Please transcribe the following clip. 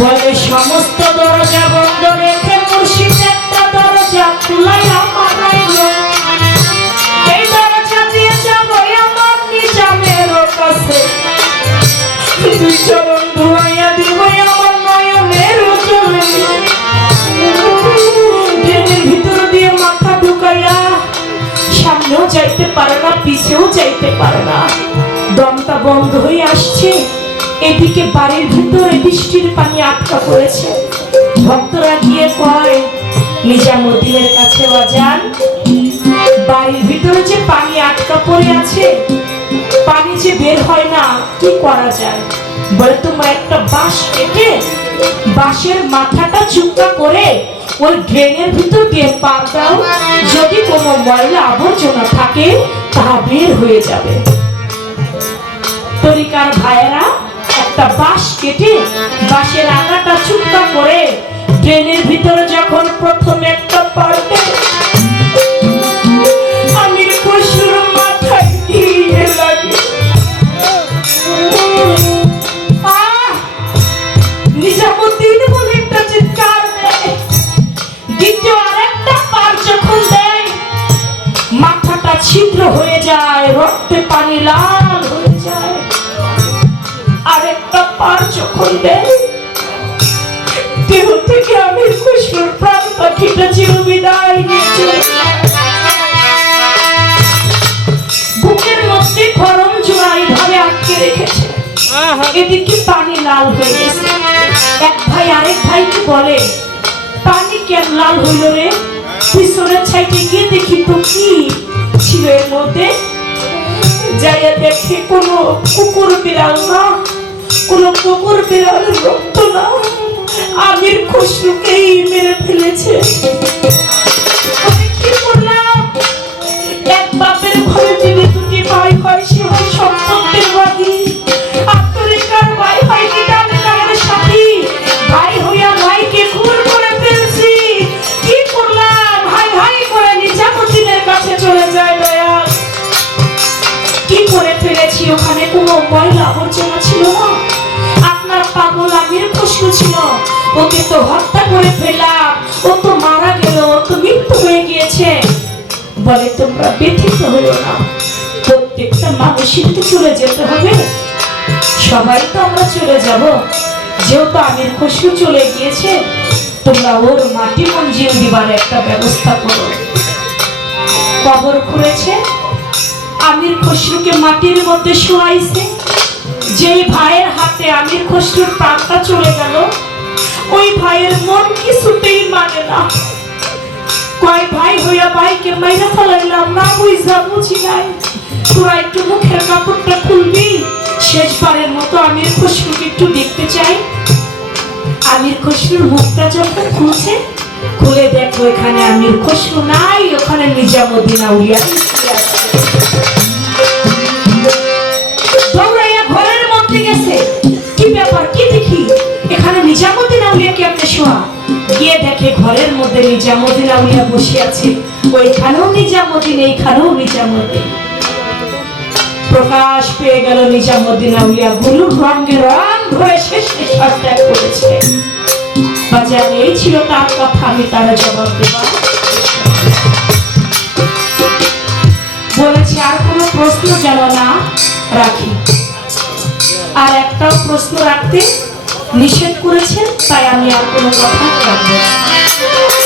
বলে সমস্ত দরজা বন্ধ রেখে মুর্শিদ একটা দরজা জলে। ট্রেনের ভিতর দিয়ে মাথা ঢুকাইয়া সামনেও পারে না, পিছেও যাইতে পারে না। দমটা বন্ধ হয়ে আসছে। এদিকে বাড়ির ভিতরে বৃষ্টির পানি আটকা পড়েছে। ভক্তরা গিয়ে কয়, নিজামুদ্দিনের কাছে বাজান বাড়ির ভিতরে যে পানি আটকা পড়ে আছে, পানি যে বের হয় না, কি করা যায়? বলে তোমার একটা বাঁশ কেটে, বাঁশের মাথাটা চুপটা করে ওই ড্রেনের ভিতর দিয়ে পার দাও। যদি কোনো ময়লা আবর্জনা থাকে তা বের হয়ে যাবে। তরিকার ভাইয়েরা একটা বাঁশ কেটে বাঁশের আগাটা চুপটা করে ড্রেনের ভিতরে যখন প্রথম একটা পাল্টে মাথাটা ছিদ্র হয়ে যায়, রক্তে পানি লাল হয়ে যায়। পার যখন দেয় দেহ থেকে আমির খুশির প্রাণ পাখিটা চির বিদায় নিয়েছে। বুকের মধ্যে গরম জোড়া এইভাবে আটকে রেখেছে। এদিকে পানি লাল হয়ে গেছে। এক ভাই আরেক ভাইকে বলে পানি কেন লাল হইল রে? পিছনের ছাইটে গিয়ে দেখি তো কি ছিল এর মধ্যে? যাইয়া দেখে কোনো কুকুর বিড়াল না। কোনো বিড়ালের রক্ত না। ভাই হইয়া ভাইকে খুন করে ফেলছি। কি করলাম? হাই হাই করে নিজামুদ্দিনের কাছে চলে যায় দয়া কি করে ফেলেছি? ওখানে কোনো ময়লা আবর্জনা ওকে তো হত্যা করে ফেলাম ও তো মারা গেল তো মৃত্যু হয়ে গিয়েছে। বলে, তোমরা ব্যথিত হইও না। প্রত্যেকটা মানুষই তো চলে যেতে হবে। সবাই তো আমরা চলে যাব। যেহেতু আমির খুশু চলে গিয়েছে, তোমরা ওর মাটি মঞ্জিল দিবার একটা ব্যবস্থা করো। কবর খুঁড়েছে আমির খসরুকে মাটির মধ্যে শোয়াইছে। যেই ভাইয়ের হাতে আমির খসরুর প্রাণটা চলে গেল ওই ভাইয়ের মন কিছুতেই মানে না। কয় ভাই হইয়া ভাইকে মাইরা ফেলাইলাম, না বুঝা বুঝি নাই। তোরা একটু মুখের কাপড়টা খুলবি, শেষবারের মতো আমির খসরুকে একটু দেখতে চাই। আমির খসরুর মুখটা যখন খুলছে, খুলে দেখো এখানে আমির খসরু নাই, ওখানে নিজামুদ্দিন আউলিয়া। দেখে ঘরের মধ্যে নিজামুদ্দিন আউলিয়া বসে আছে, ওইখানেও নিজামুদ্দিন, এইখানেও নিজামুদ্দিন। প্রকাশ পেয়ে গেল নিজামুদ্দিন আউলিয়া হলুদ রঙের রং ধরে শেষ নিঃশ্বাস ত্যাগ করেছে। বাজার এই ছিল তার কথা, আমি তারা জবাব দেওয়া বলেছি, আর কোনো প্রশ্ন যেন না? রাখি। আর একটাও প্রশ্ন রাখতে নিষেধ করেছেন তাই আমি আর কোনো কথা রাখব